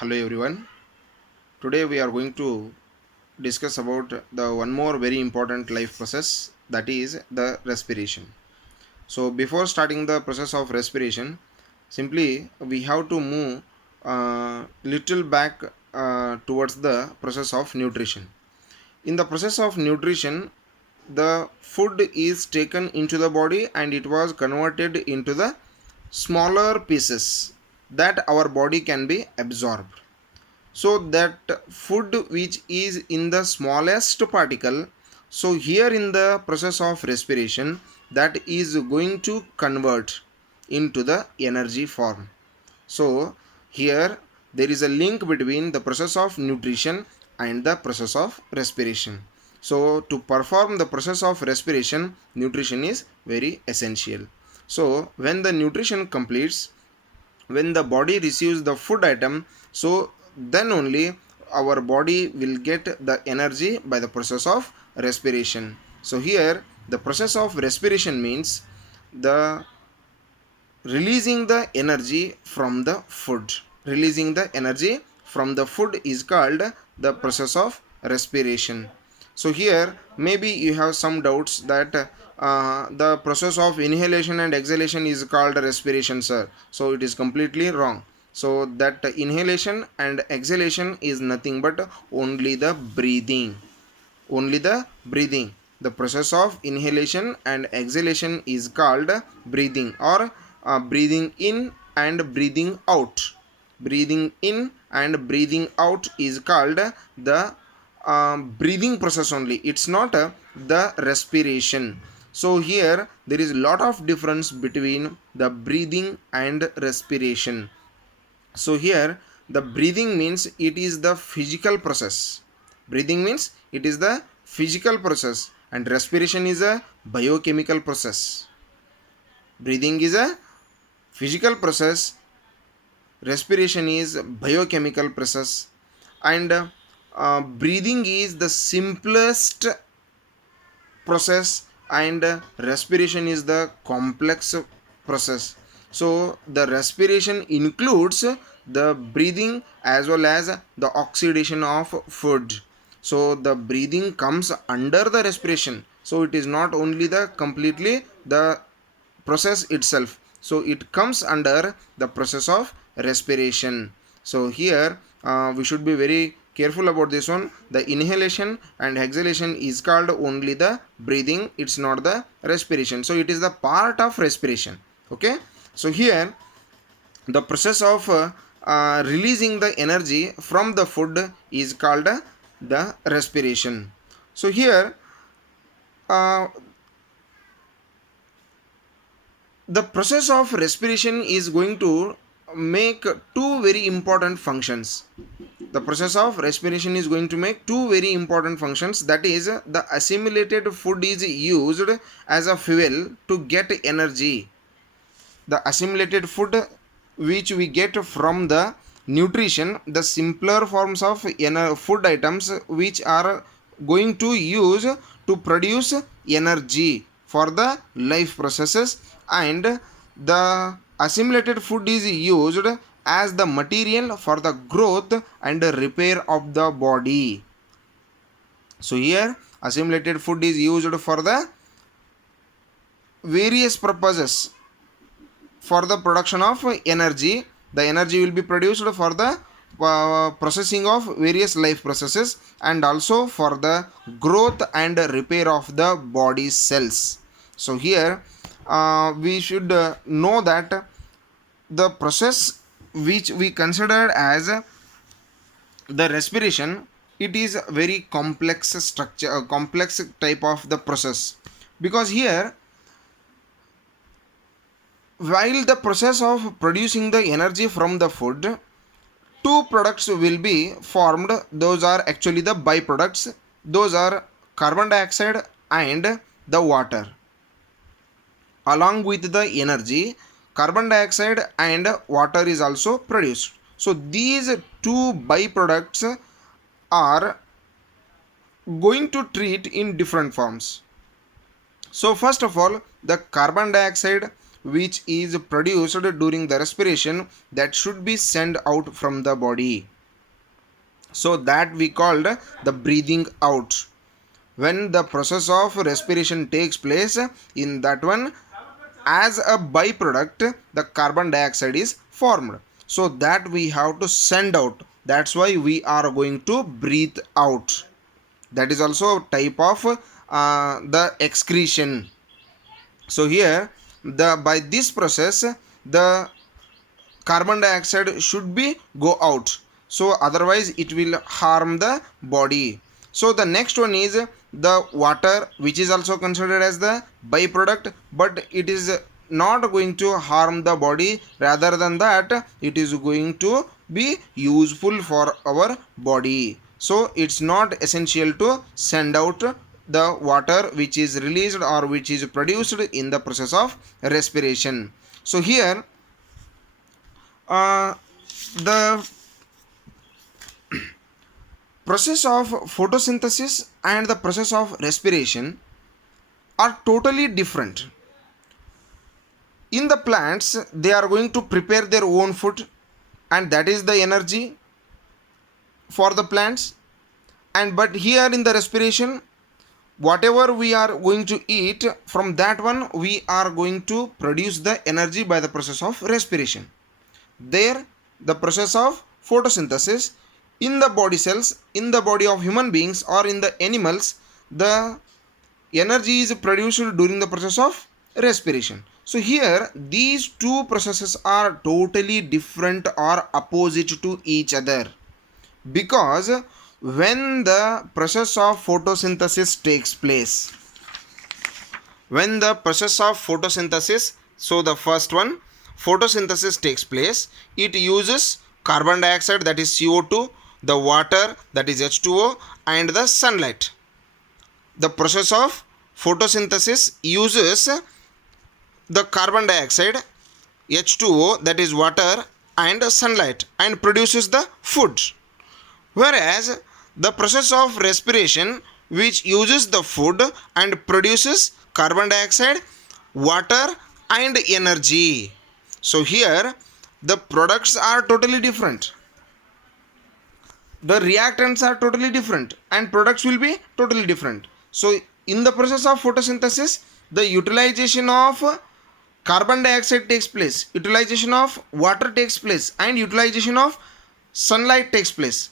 Hello everyone. Today we are going to discuss about the one more very important life process, that is the respiration. So before starting the process of respiration, simply we have to move little back towards the process of nutrition. In the process of nutrition, the food is taken into the body and it was converted into the smaller pieces that our body can be absorbed. So that food which is in the smallest particle, so here in the process of respiration, that is going to convert into the energy form. So here there is a link between the process of nutrition and the process of respiration. So to perform the process of respiration, nutrition is very essential. So when the nutrition completes, when the body receives the food item, so then only our body will get the energy by the process of respiration. So here the process of respiration means the releasing the energy from the food. Releasing the energy from the food is called the process of respiration. So here maybe you have some doubts that the process of inhalation and exhalation is called respiration, sir. So it is completely wrong. So that inhalation and exhalation is nothing but only the breathing. Only the breathing. The process of inhalation and exhalation is called breathing, or breathing in and breathing out. Breathing in and breathing out is called the breathing process only. It's not the respiration. So here there is a lot of difference between the breathing and respiration. So here the breathing means it is the physical process. Breathing means it is the physical process, and respiration is a biochemical process. Breathing is a physical process, respiration is biochemical process, and breathing is the simplest process, and respiration is the complex process. So the respiration includes the breathing as well as the oxidation of food. So the breathing comes under the respiration, so it is not only the completely the process itself, so it comes under the process of respiration. So here we should be very careful about this one. The inhalation and exhalation is called only the breathing, it's not the respiration. So it is the part of respiration. Okay, so here the process of releasing the energy from the food is called the respiration. So here uh, the process of respiration is going to make two very important functions. The process of respiration is going to make two very important functions, that is the assimilated food is used as a fuel to get energy. The assimilated food which we get from the nutrition, the simpler forms of food items which are going to use to produce energy for the life processes, and the assimilated food is used as the material for the growth and repair of the body. So here assimilated food is used for the various purposes. For the production of energy, the energy will be produced for the processing of various life processes, and also for the growth and repair of the body cells. So here we should know that the process which we considered as the respiration, it is a very complex structure, a complex type of the process, because here while the process of producing the energy from the food, two products will be formed. Those are actually the byproducts. Those are carbon dioxide and the water. Along with the energy, carbon dioxide and water is also produced. So these two byproducts are going to treat in different forms. So first of all, the carbon dioxide which is produced during the respiration that should be sent out from the body. So that we called the breathing out. When the process of respiration takes place, in that one, as a byproduct, the carbon dioxide is formed. So that we have to send out. That's why we are going to breathe out. That is also a type of the excretion. So here, by this process, the carbon dioxide should be go out, so otherwise it will harm the body. So the next one is the water, which is also considered as the byproduct, but it is not going to harm the body. Rather than that, it is going to be useful for our body. So it's not essential to send out the water which is released or which is produced in the process of respiration. So here the process of photosynthesis and the process of respiration are totally different. In the plants, they are going to prepare their own food, and that is the energy for the plants. And but here in the respiration, whatever we are going to eat, from that one we are going to produce the energy by the process of respiration. There, the process of photosynthesis in the body cells, in the body of human beings or in the animals, the energy is produced during the process of respiration. So here these two processes are totally different or opposite to each other, because when the process of photosynthesis takes place, when the process of photosynthesis, so the first one, photosynthesis takes place, it uses carbon dioxide, that is CO2, the water, that is H2O, and the sunlight. The process of photosynthesis uses the carbon dioxide, H2O, that is water, and sunlight, and produces the food. Whereas the process of respiration, which uses the food and produces carbon dioxide, water, and energy. So here the products are totally different, the reactants are totally different, and products will be totally different. So in the process of photosynthesis, the utilization of carbon dioxide takes place, utilization of water takes place, and utilization of sunlight takes place,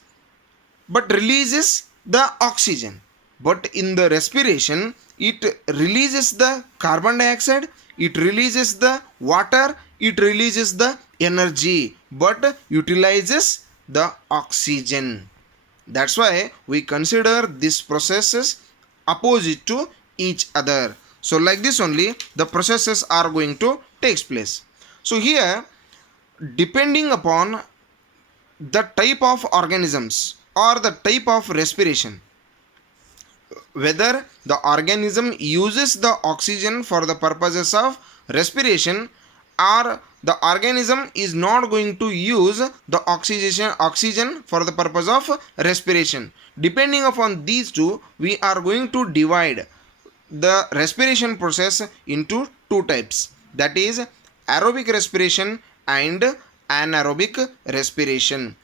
but releases the oxygen. But in the respiration, it releases the carbon dioxide, it releases the water, it releases the energy, but utilizes the oxygen. That's why we consider these processes opposite to each other. So like this only the processes are going to take place. So here, depending upon the type of organisms or the type of respiration, whether the organism uses the oxygen for the purposes of respiration or the organism is not going to use the oxygen for the purpose of respiration, depending upon these two, we are going to divide the respiration process into two types, that is aerobic respiration and anaerobic respiration.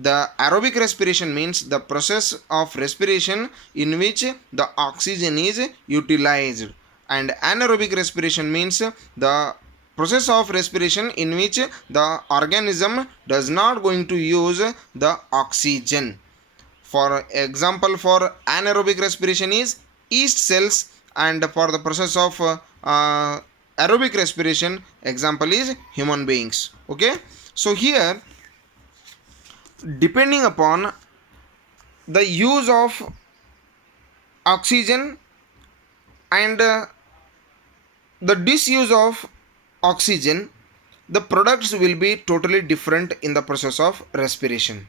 The aerobic respiration means the process of respiration in which the oxygen is utilized, and anaerobic respiration means the process of respiration in which the organism does not going to use the oxygen. For example, for anaerobic respiration is yeast cells, and for the process of aerobic respiration, example is human beings. Okay, so here, depending upon the use of oxygen and the disuse of oxygen, the products will be totally different in the process of respiration.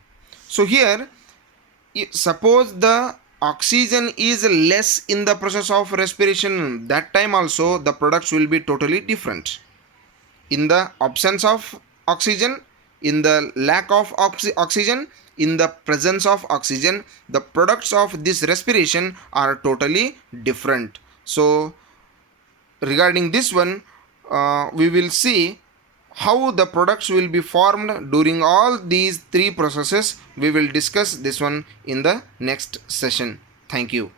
So here, suppose the oxygen is less in the process of respiration, that time also the products will be totally different. In the absence of oxygen, in the lack of oxygen, in the presence of oxygen, the products of this respiration are totally different. So regarding this one, we will see how the products will be formed during all these three processes. We will discuss this one in the next session. Thank you.